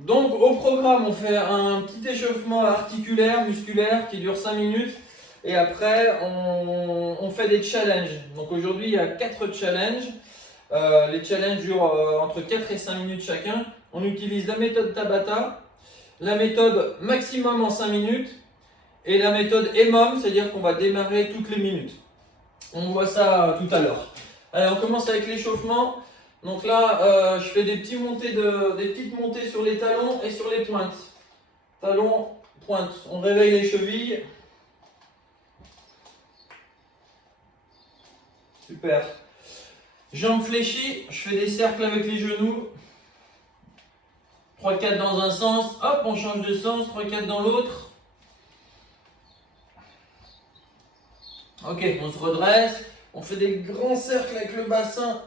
Donc au programme, on fait un petit échauffement articulaire, musculaire qui dure 5 minutes. Et après, on fait des challenges. Donc aujourd'hui, il y a 4 challenges. Les challenges durent entre 4 et 5 minutes chacun. On utilise la méthode Tabata, la méthode maximum en 5 minutes et la méthode EMOM, c'est-à-dire qu'on va démarrer toutes les minutes. On voit ça tout à l'heure. Allez, on commence avec l'échauffement. Donc là, je fais des petites montées sur les talons et sur les pointes. Talons, pointes. On réveille les chevilles. Super. Jambes fléchies, je fais des cercles avec les genoux. 3-4 dans un sens, hop, on change de sens, 3-4 dans l'autre. Ok, on se redresse, on fait des grands cercles avec le bassin.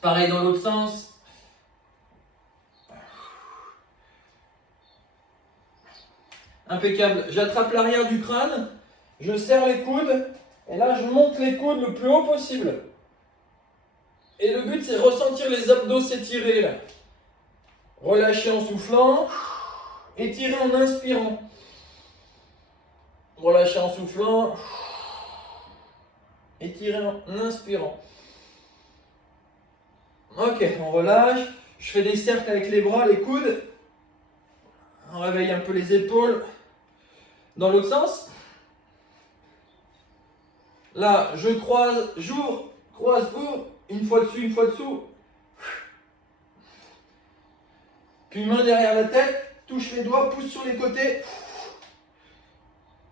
Pareil dans l'autre sens. Impeccable. J'attrape l'arrière du crâne, je serre les coudes, et là je monte les coudes le plus haut possible. Et le but c'est de ressentir les abdos s'étirer là. Relâcher en soufflant, étirer en inspirant. Relâcher en soufflant, étirer en inspirant. Ok, on relâche. Je fais des cercles avec les bras, les coudes. On réveille un peu les épaules. Dans l'autre sens. Là, je croise, j'ouvre, croise, ouvre. Une fois dessus, une fois dessous. Puis main derrière la tête. Touche les doigts, pousse sur les côtés.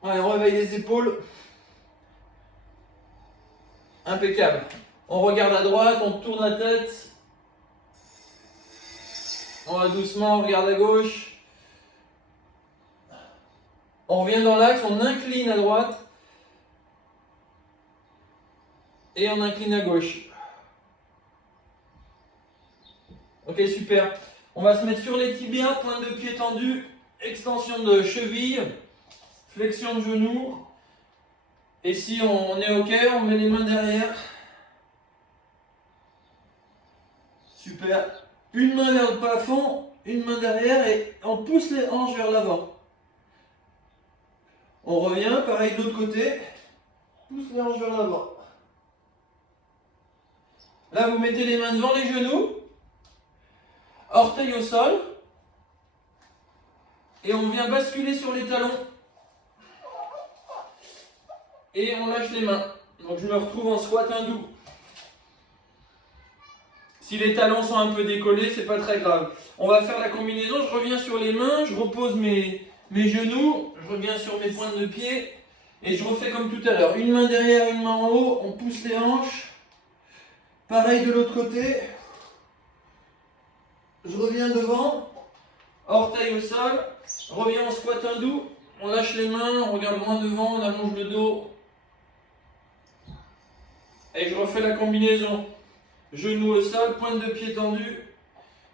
Allez, on réveille les épaules. Impeccable. On regarde à droite, on tourne la tête. On va doucement, on regarde à gauche. On revient dans l'axe, on incline à droite. Et on incline à gauche. Ok, super. On va se mettre sur les tibias, pointe de pied tendue, extension de cheville, flexion de genou. Et si on est ok, on met les mains derrière. Super. Une main vers le plafond, une main derrière et on pousse les hanches vers l'avant. On revient, pareil de l'autre côté. Pousse les hanches vers l'avant. Là, vous mettez les mains devant les genoux. Orteils au sol. Et on vient basculer sur les talons. Et on lâche les mains. Donc je me retrouve en squat hindou. Si les talons sont un peu décollés, c'est pas très grave. On va faire la combinaison. Je reviens sur les mains, je repose mes genoux, je reviens sur mes pointes de pied. Et je refais comme tout à l'heure. Une main derrière, une main en haut. On pousse les hanches. Pareil de l'autre côté. Je reviens devant. Orteil au sol. Reviens en squat hindou. On lâche les mains, on regarde loin devant, on allonge le dos. Et je refais la combinaison. Genoux au sol, pointe de pied tendue.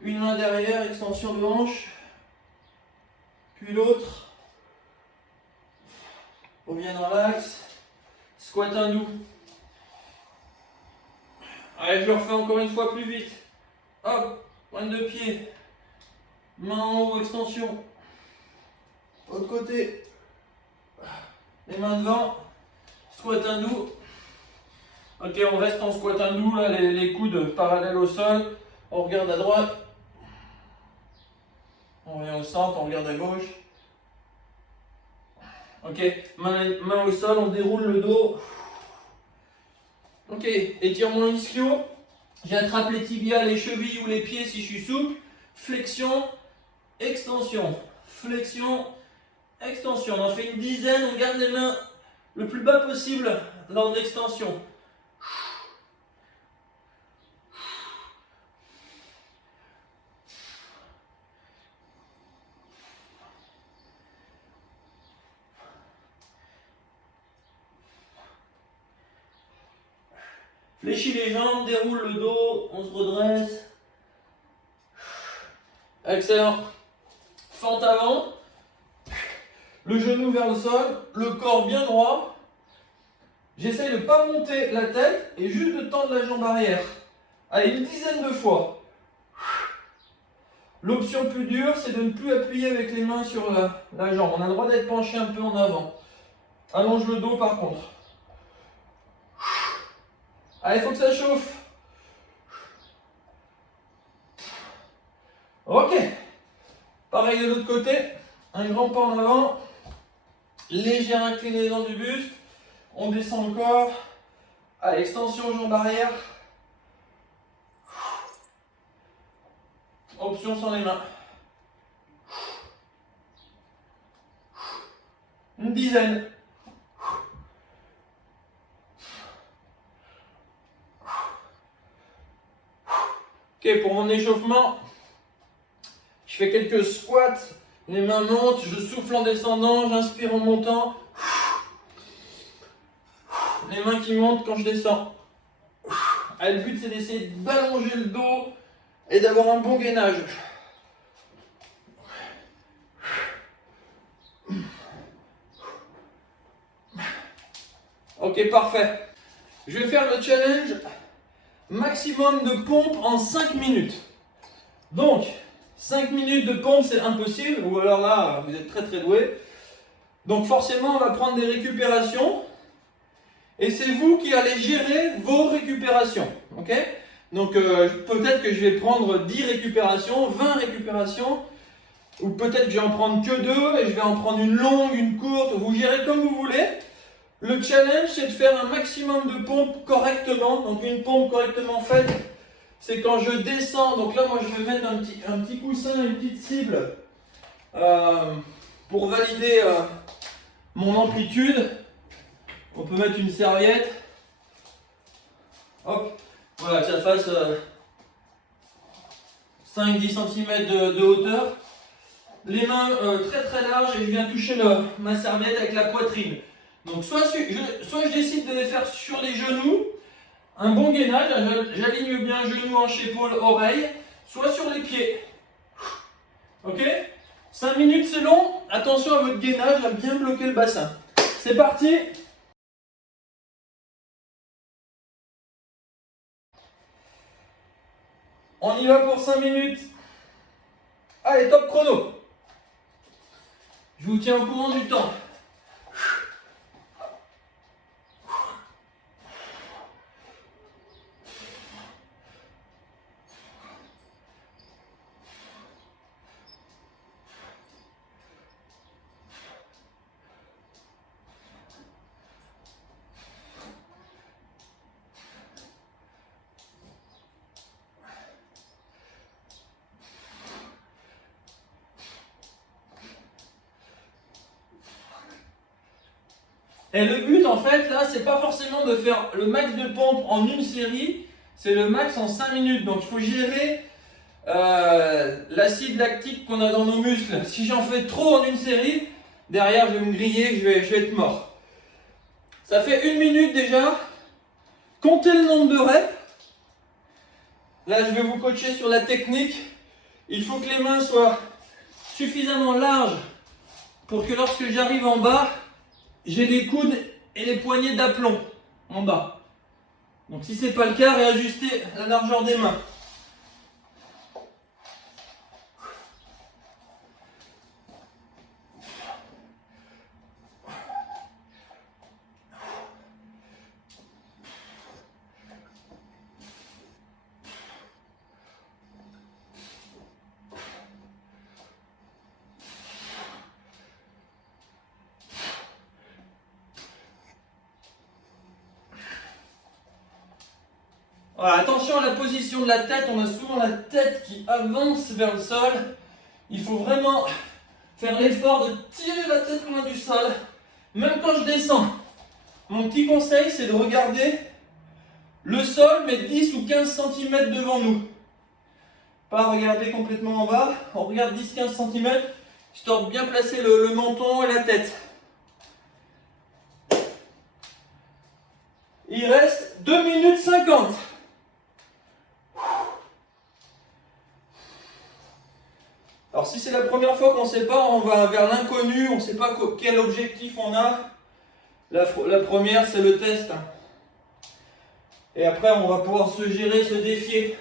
Une main derrière, extension de hanche. Puis l'autre. On revient dans l'axe. Squat hindou. Allez, je le refais encore une fois plus vite. Hop, pointe de pied. Main en haut, extension. Autre côté. Les mains devant. Squat hindou. Ok, on reste en squat hindou, là, les coudes parallèles au sol. On regarde à droite. On revient au centre, on regarde à gauche. Ok, main au sol, on déroule le dos. Ok, étirement ischio. J'attrape les tibias, les chevilles ou les pieds si je suis souple. Flexion, extension. Flexion, extension. On en fait une dizaine, on garde les mains le plus bas possible dans l'extension. Fléchis les jambes, déroule le dos, on se redresse. Excellent. Fente avant. Le genou vers le sol, le corps bien droit. J'essaye de ne pas monter la tête et juste de tendre la jambe arrière. Allez, une dizaine de fois. L'option plus dure, c'est de ne plus appuyer avec les mains sur la jambe. On a le droit d'être penché un peu en avant. Allonge le dos par contre. Allez, il faut que ça chauffe. Ok. Pareil de l'autre côté. Un grand pas en avant. Légère inclinaison du buste. On descend le corps. Allez, extension jambe arrière. Option sans les mains. Une dizaine. Ok, pour mon échauffement, je fais quelques squats. Les mains montent, je souffle en descendant, j'inspire en montant. Les mains qui montent quand je descends. Allez, le but c'est d'essayer d'allonger le dos et d'avoir un bon gainage. Ok, parfait. Je vais faire le challenge maximum de pompe en 5 minutes. Donc, 5 minutes de pompe, c'est impossible, ou alors là, vous êtes très très doué. Donc forcément, on va prendre des récupérations. Et c'est vous qui allez gérer vos récupérations. Ok? Donc peut-être que je vais prendre 10 récupérations, 20 récupérations. Ou peut-être que je vais en prendre que 2 et je vais en prendre une longue, une courte. Vous gérez comme vous voulez. Le challenge, c'est de faire un maximum de pompes correctement. Donc une pompe correctement faite, c'est quand je descends. Donc là, moi, je vais mettre un petit coussin, une petite cible pour valider mon amplitude. On peut mettre une serviette. Hop, voilà, que ça fasse 5-10 cm de hauteur. Les mains très très larges et je viens toucher ma serviette avec la poitrine. Donc soit je décide de les faire sur les genoux, un bon gainage, j'aligne bien genou, hanche, épaule, oreille, soit sur les pieds. Ok? 5 minutes c'est long, attention à votre gainage, à bien bloquer le bassin. C'est parti! On y va pour 5 minutes. Allez, top chrono. Je vous tiens au courant du temps. Et le but en fait là, c'est pas forcément de faire le max de pompe en une série, c'est le max en 5 minutes. Donc il faut gérer l'acide lactique qu'on a dans nos muscles. Si j'en fais trop en une série, derrière je vais me griller, je vais être mort. Ça fait 1 minute déjà. Comptez le nombre de reps. Là je vais vous coacher sur la technique. Il faut que les mains soient suffisamment larges pour que lorsque j'arrive en bas, j'ai les coudes et les poignets d'aplomb en bas. Donc si ce n'est pas le cas, réajustez la largeur des mains. Voilà, attention à la position de la tête, on a souvent la tête qui avance vers le sol. Il faut vraiment faire l'effort de tirer la tête loin du sol, même quand je descends. Mon petit conseil, c'est de regarder le sol, mais 10 ou 15 cm devant nous. Pas regarder complètement en bas, on regarde 10-15 cm, histoire de bien placer le menton et la tête. Il reste 2 minutes 50. Alors si c'est la première fois qu'on ne sait pas, on va vers l'inconnu, on ne sait pas quel objectif on a. La première, c'est le test. Et après, on va pouvoir se gérer, se défier.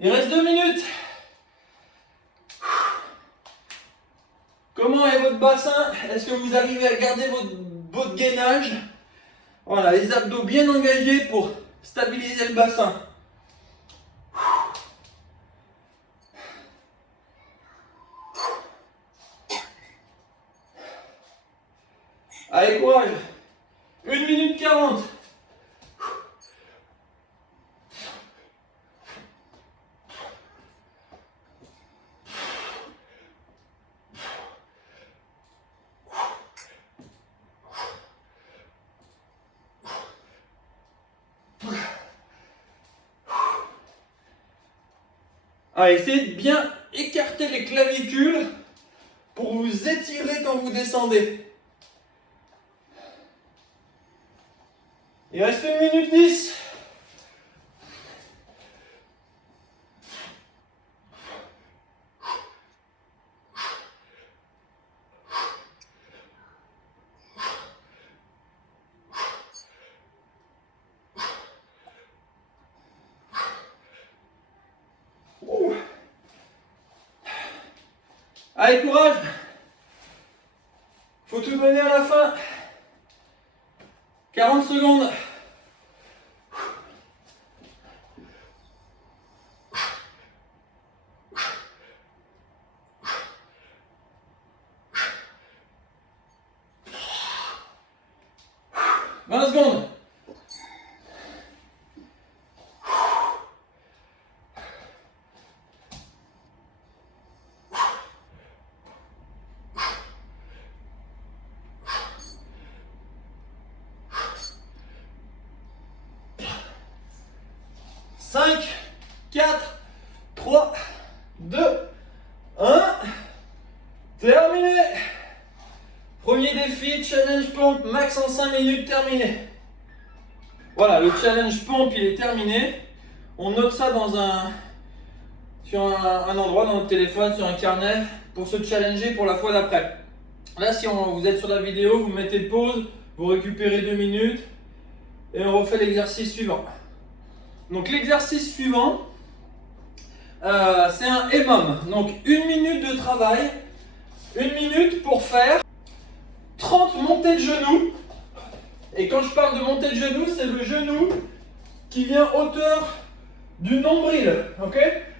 Il reste 2 minutes. Comment est votre bassin? Est-ce que vous arrivez à garder votre gainage? Voilà, les abdos bien engagés pour stabiliser le bassin. Allez, courage. 1 minute 40. Allez, essayez de bien écarter les clavicules pour vous étirer quand vous descendez. Il reste 1 minute 10. Allez, courage. Faut tout donner à la fin. 40 secondes. Secondes. Cinq, 4, 3, 2, 1. Terminé. Premier défi, challenge pompe, max en 5 minutes, terminé. Voilà, le challenge pompe, il est terminé. On note ça sur un endroit dans notre téléphone, sur un carnet, pour se challenger pour la fois d'après. Là, si vous êtes sur la vidéo, vous mettez pause, vous récupérez 2 minutes et on refait l'exercice suivant. Donc l'exercice suivant, c'est un EMOM. Donc 1 minute de travail, 1 minute pour faire 30 montées de genoux. Et quand je parle de montée de genoux, c'est le genou qui vient hauteur du nombril. Ok?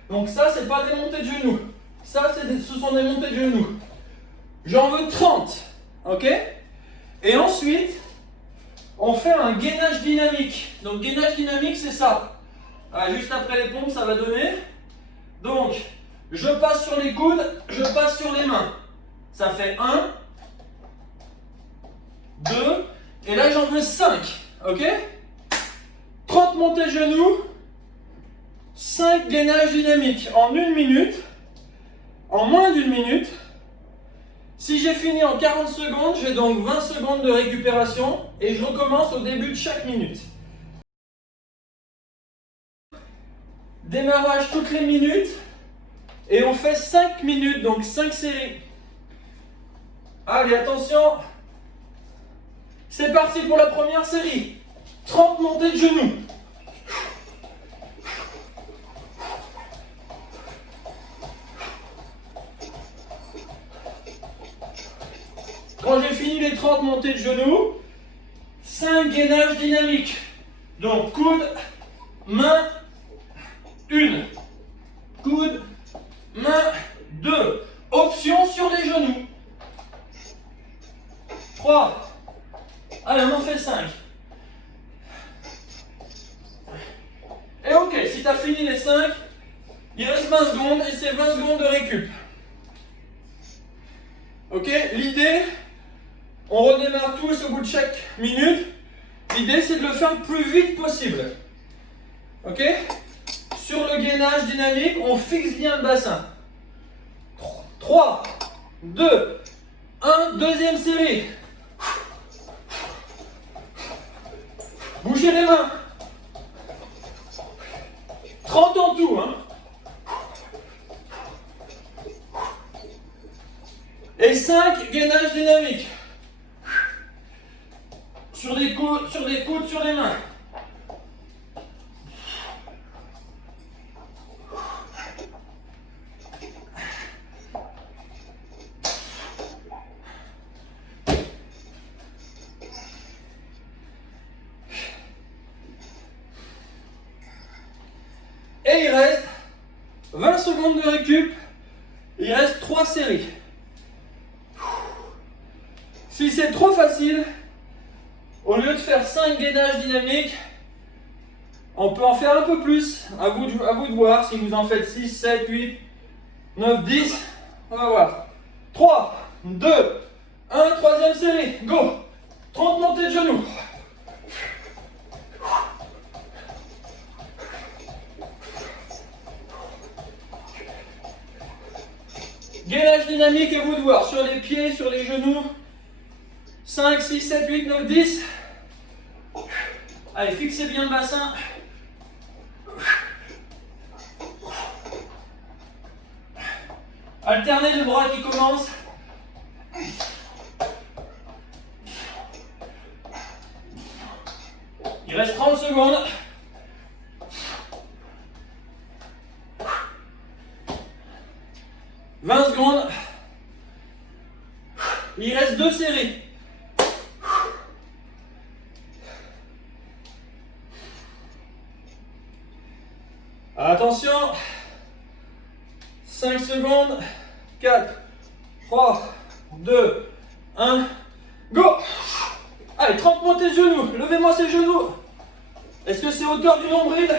Donc ça, c'est pas des montées de genoux. Ça, ce sont des montées de genoux. J'en veux 30. Ok? Et ensuite, on fait un gainage dynamique. Donc gainage dynamique, c'est ça. Juste après les pompes, ça va donner. Donc, je passe sur les coudes, je passe sur les mains. Ça fait 1, 2, et là j'en veux 5. Ok? 30 montées genoux, 5 gainages dynamiques en 1 minute, en moins d'1 minute. Si j'ai fini en 40 secondes, j'ai donc 20 secondes de récupération et je recommence au début de chaque minute. Démarrage toutes les minutes et on fait 5 minutes, donc 5 séries. Allez, attention. C'est parti pour la première série. 30 montées de genoux. Quand j'ai fini les 30 montées de genoux, 5 gainages dynamiques. Donc coude, main, 1. Coude, main, 2. Option sur les genoux. 3. Allez, on en fait 5. Et ok, si tu as fini les 5, il reste 20 secondes et c'est 20 secondes de récup. Ok, l'idée, on redémarre tous au bout de chaque minute. L'idée, c'est de le faire le plus vite possible. Ok? Sur le gainage dynamique, on fixe bien le bassin. 3, 2, 1, deuxième série. Bougez les mains. 30 en tout, hein. Et 5, gainage dynamique. Sur les coudes, sur les mains. Et il reste 20 secondes de récup. Il reste 3 séries. Si c'est trop facile, au lieu de faire 5 gainages dynamiques, on peut en faire un peu plus. À vous de voir si vous en faites 6, 7, 8, 9, 10. On va voir. 3, 2, 1, troisième série. Go. 30 montées de genoux. Gainage dynamique, à vous de voir. Sur les pieds, sur les genoux. 5, 6, 7, 8, 9, 10. Allez, fixez bien le bassin. Alternez le bras qui commence. Il reste 30 secondes. « 20 secondes. Il reste 2 séries. Attention. 5 secondes. 4, 3, 2, 1. Go. Allez, 30 montées de genoux. Levez-moi ces genoux. Est-ce que c'est hauteur du nombril?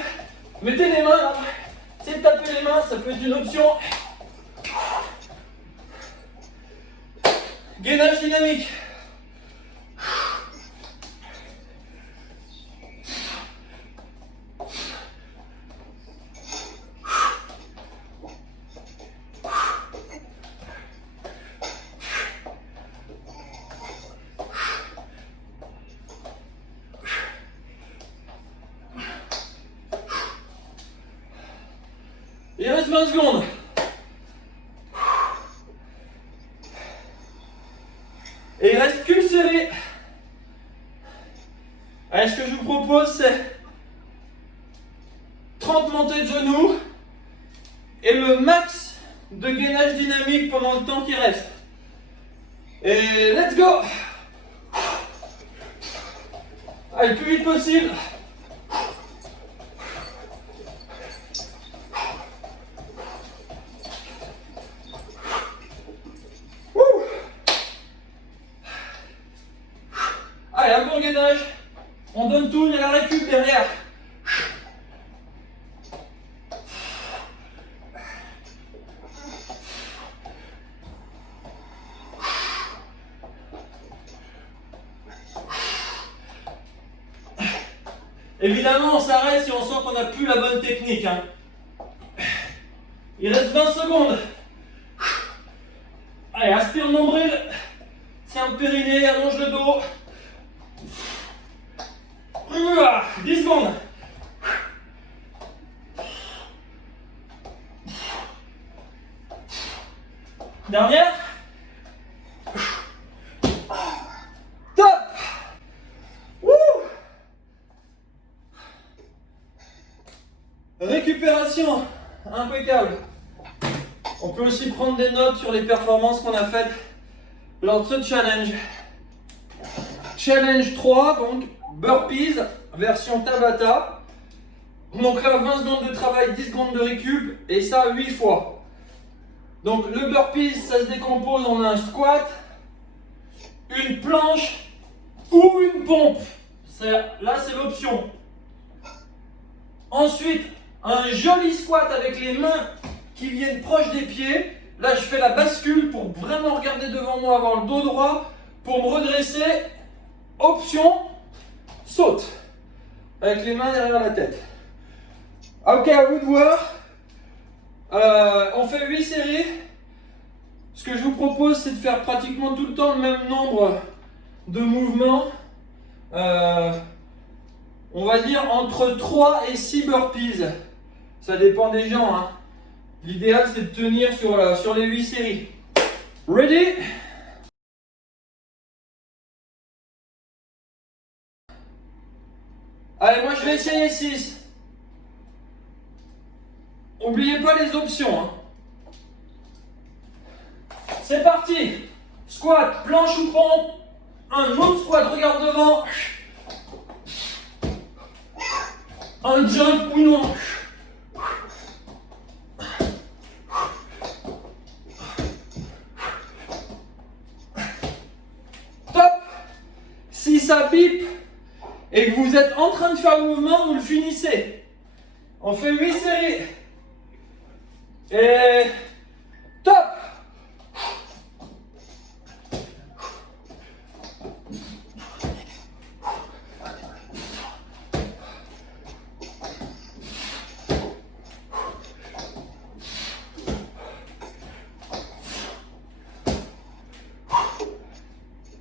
Mettez les mains là. C'est de taper les mains, ça peut être une option. Gainage dynamique. Il reste 20 secondes. Et il reste qu'une série. Allez, ce que je vous propose, c'est 30 montées de genoux et le max de gainage dynamique pendant le temps qui reste. Et let's go. Allez, le plus vite possible. Allez, un bon gainage. On donne tout, il y a la récup derrière. Évidemment, on s'arrête si on sent qu'on n'a plus la bonne technique. Hein. Il reste 20 secondes. Allez, aspire le nombril. Serre le périnée, allonge le dos. 10 secondes. Dernière. Top. Récupération impeccable. On peut aussi prendre des notes sur les performances qu'on a faites lors de ce challenge. Challenge 3, donc burpees version Tabata. Donc là, 20 secondes de travail, 10 secondes de récup, et ça 8 fois. Donc le burpees, ça se décompose en un squat, une planche ou une pompe. Là, c'est l'option. Ensuite, un joli squat avec les mains qui viennent proches des pieds. Là, je fais la bascule pour vraiment regarder devant moi, avoir le dos droit, pour me redresser. Option, saute, avec les mains derrière la tête. Ok, à vous de voir. On fait 8 séries. Ce que je vous propose, c'est de faire pratiquement tout le temps le même nombre de mouvements. On va dire entre 3 et 6 burpees. Ça dépend des gens, hein. L'idéal, c'est de tenir sur les 8 séries. Ready? Allez, moi je vais essayer 6. N'oubliez pas les options, hein. C'est parti. Squat, planche ou pompe. Un autre squat, regarde devant. Un jump ou non. Top. Si ça bip et que vous êtes en train de faire le mouvement, vous le finissez. On fait 8 séries. Et top.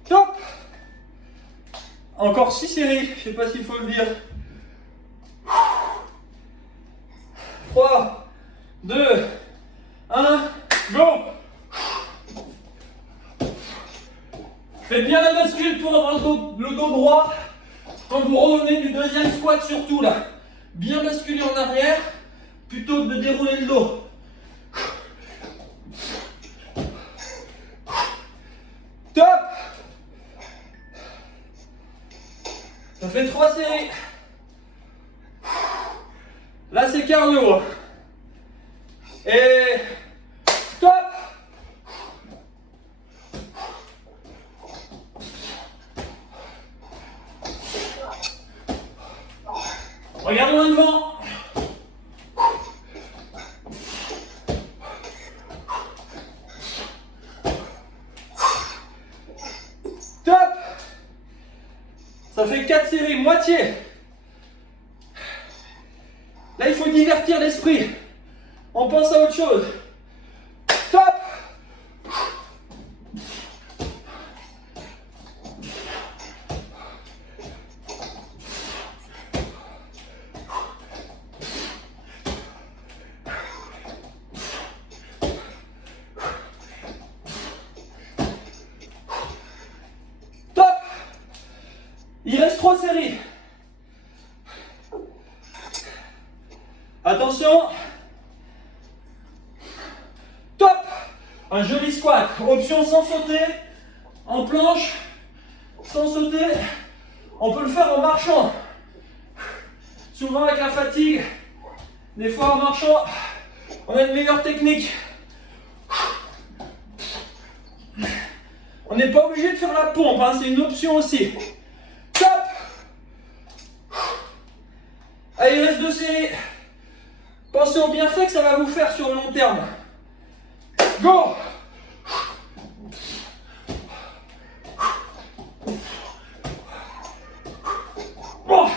Top. Encore 6 séries, je sais pas s'il faut le dire. 3, 2, 1, go. Faites bien la bascule pour avoir le dos droit. Quand vous revenez du deuxième squat, surtout là, bien basculer en arrière plutôt que de dérouler le dos. Top. Ça fait 3 séries. Là, c'est cardio. Et top. Regarde loin devant. Top. Ça fait 4 séries, moitié. Là, il faut divertir l'esprit. On pense à autre chose. Top. Top. Il reste 3 séries. Attention. Top. Un joli squat. Option sans sauter. En planche. Sans sauter. On peut le faire en marchant. Souvent avec la fatigue. Des fois en marchant, on a une meilleure technique. On n'est pas obligé de faire la pompe, hein, c'est une option aussi. Top. Allez, il reste 2 séries. Pensez au bienfait que ça va vous faire sur le long terme. Go! Oh.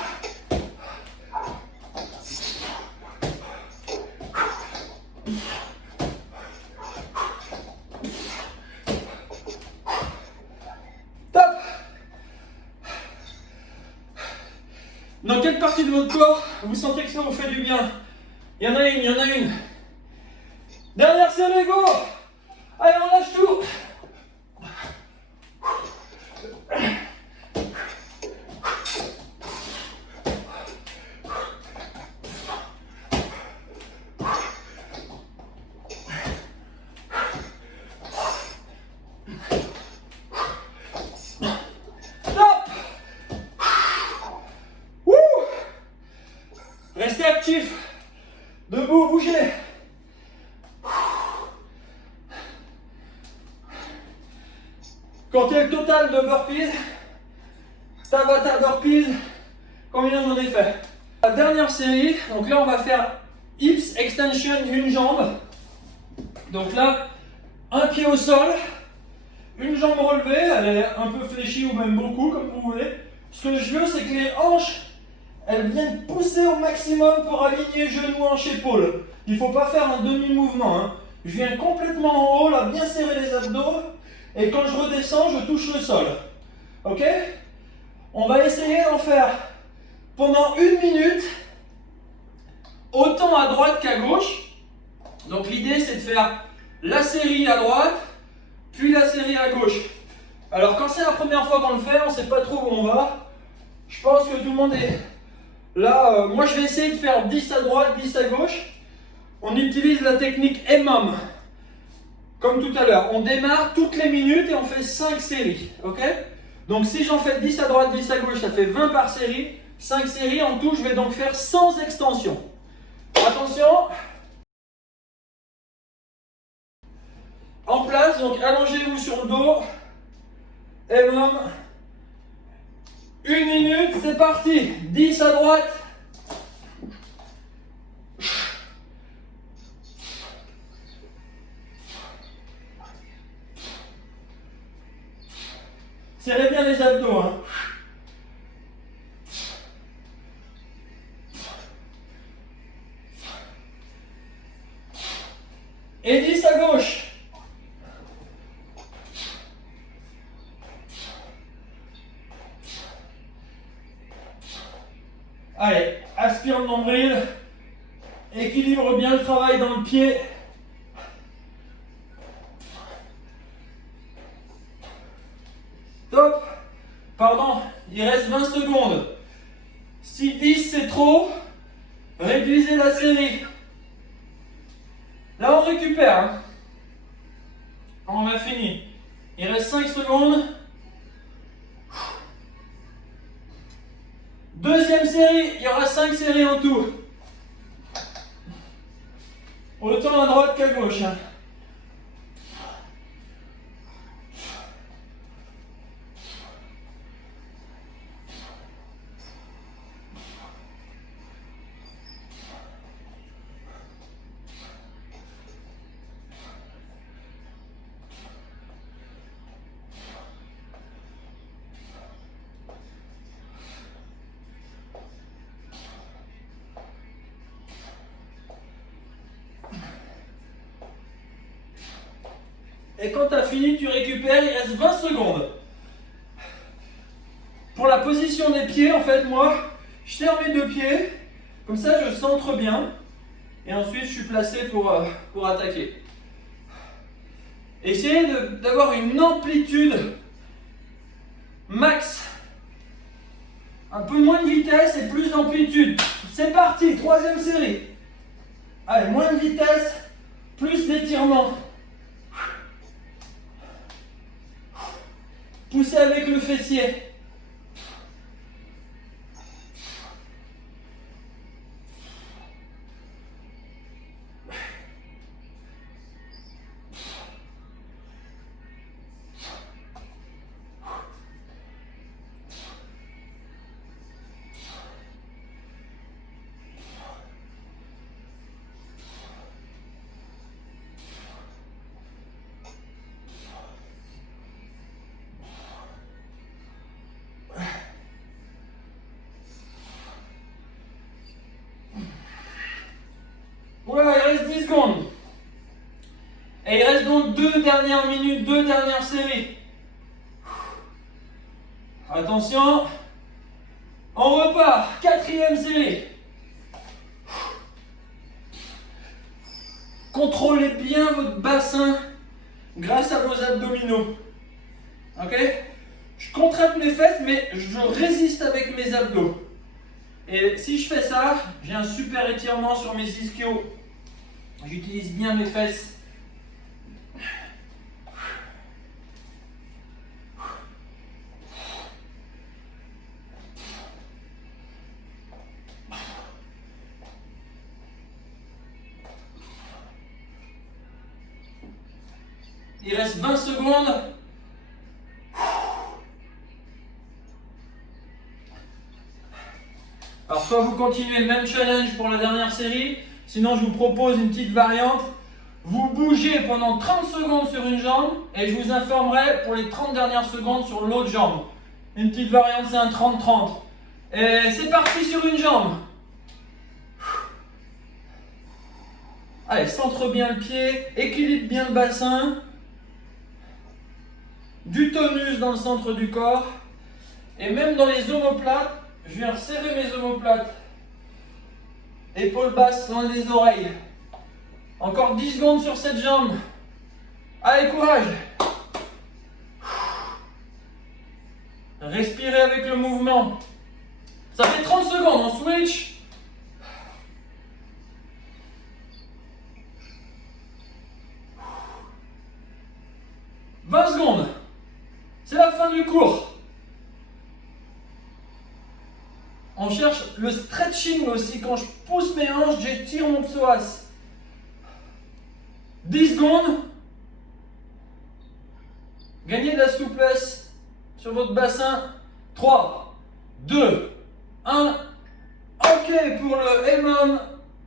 Top! Dans quelle partie de votre corps vous sentez que ça vous fait du bien? Il y en a une, il y en a une. Dernière série, go! Allez, on lâche tout. Stop! Wouh! Restez actifs. Debout, bougez. Comptez le total de burpees. Tabata burpees. Combien j'en ai fait? La dernière série, donc là on va faire hips extension d'une jambe. Donc là, un pied au sol, une jambe relevée, elle est un peu fléchie ou même beaucoup comme vous voulez. Ce que je veux, c'est que les hanches, elles viennent pousser au maximum pour aligner genoux, hanches, épaules. Il ne faut pas faire un demi-mouvement. Hein. Je viens complètement en haut, là, bien serrer les abdos. Et quand je redescends, je touche le sol. Ok? On va essayer d'en faire pendant 1 minute, autant à droite qu'à gauche. Donc l'idée, c'est de faire la série à droite, puis la série à gauche. Alors quand c'est la première fois qu'on le fait, on ne sait pas trop où on va. Je pense que tout le monde est là. Moi, je vais essayer de faire 10 à droite, 10 à gauche. On utilise la technique EMOM. Comme tout à l'heure, on démarre toutes les minutes et on fait 5 séries. Ok? Donc si j'en fais 10 à droite, 10 à gauche, ça fait 20 par série. 5 séries en tout, je vais donc faire 100 extensions. Attention. En place, donc allongez-vous sur le dos. EMOM. 1 minute, c'est parti. 10 à droite. Serrez bien les abdos. Hein. Et 10 à gauche. Allez, aspire le nombril. Équilibre bien le travail dans le pied. Top. Pardon, il reste 20 secondes. Si 10 c'est trop, réduisez la série. Là on récupère. Hein. On a fini. Il reste 5 secondes. Deuxième série, il y aura 5 séries en tout. Autant à droite qu'à gauche. Hein. Et quand tu as fini, tu récupères, il reste 20 secondes. Pour la position des pieds, en fait, moi, je serre mes 2 pieds, comme ça je centre bien, et ensuite je suis placé pour attaquer. Essayez d'avoir une amplitude max. Un peu moins de vitesse et plus d'amplitude. C'est parti, 3e série. Allez, moins de vitesse, plus d'étirement. Poussez avec le fessier. Voilà, il reste 10 secondes. Et il reste donc 2 dernières minutes, 2 dernières séries. Attention. On repart. 4e série. Contrôlez bien votre bassin grâce à vos abdominaux. Ok? Je contracte mes fesses, mais je résiste avec mes abdos. Et si je fais ça, j'ai un super étirement sur mes ischios. J'utilise bien mes fesses. Il reste 20 secondes. Alors soit vous continuez le même challenge pour la dernière série, sinon je vous propose une petite variante. Vous bougez pendant 30 secondes sur une jambe et je vous informerai pour les 30 dernières secondes sur l'autre jambe. Une petite variante, c'est un 30-30. Et c'est parti sur une jambe. Allez, centre bien le pied, équilibre bien le bassin. Du tonus dans le centre du corps. Et même dans les omoplates, je viens resserrer mes omoplates. Épaules basses loin des oreilles. Encore 10 secondes sur cette jambe. Allez, courage. Respirez avec le mouvement. Ça fait 30 secondes, on switch. « 20 secondes. C'est la fin du cours. On cherche le stretching aussi. Quand je pousse mes hanches, j'étire mon psoas. 10 secondes. Gagnez de la souplesse sur votre bassin. 3, 2, 1. Ok pour le EMOM.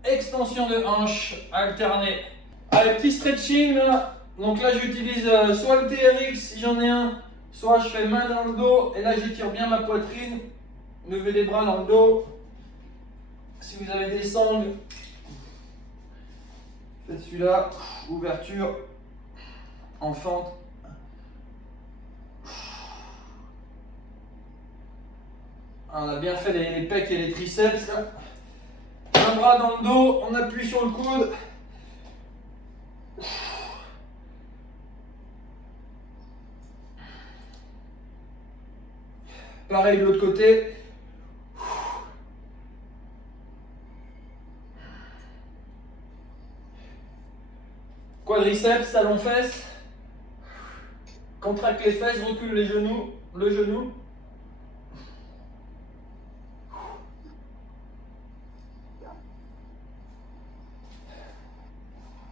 Extension de hanche alternée. Allez, petit stretching là. Donc là j'utilise soit le TRX si j'en ai un, soit je fais main dans le dos et là j'étire bien ma poitrine. Levez les bras dans le dos. Si vous avez des sangles, faites celui-là. Ouverture en fente. On a bien fait les pecs et les triceps là. Un bras dans le dos, on appuie sur le coude. Pareil de l'autre côté. Quadriceps, talon fesses. Contracte les fesses, recule les genoux, le genou.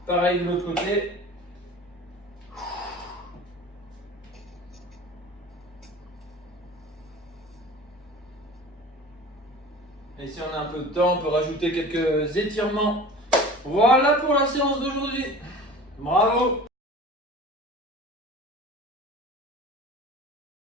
Pareil de l'autre côté. Et si on a un peu de temps, on peut rajouter quelques étirements. Voilà pour la séance d'aujourd'hui. Bravo!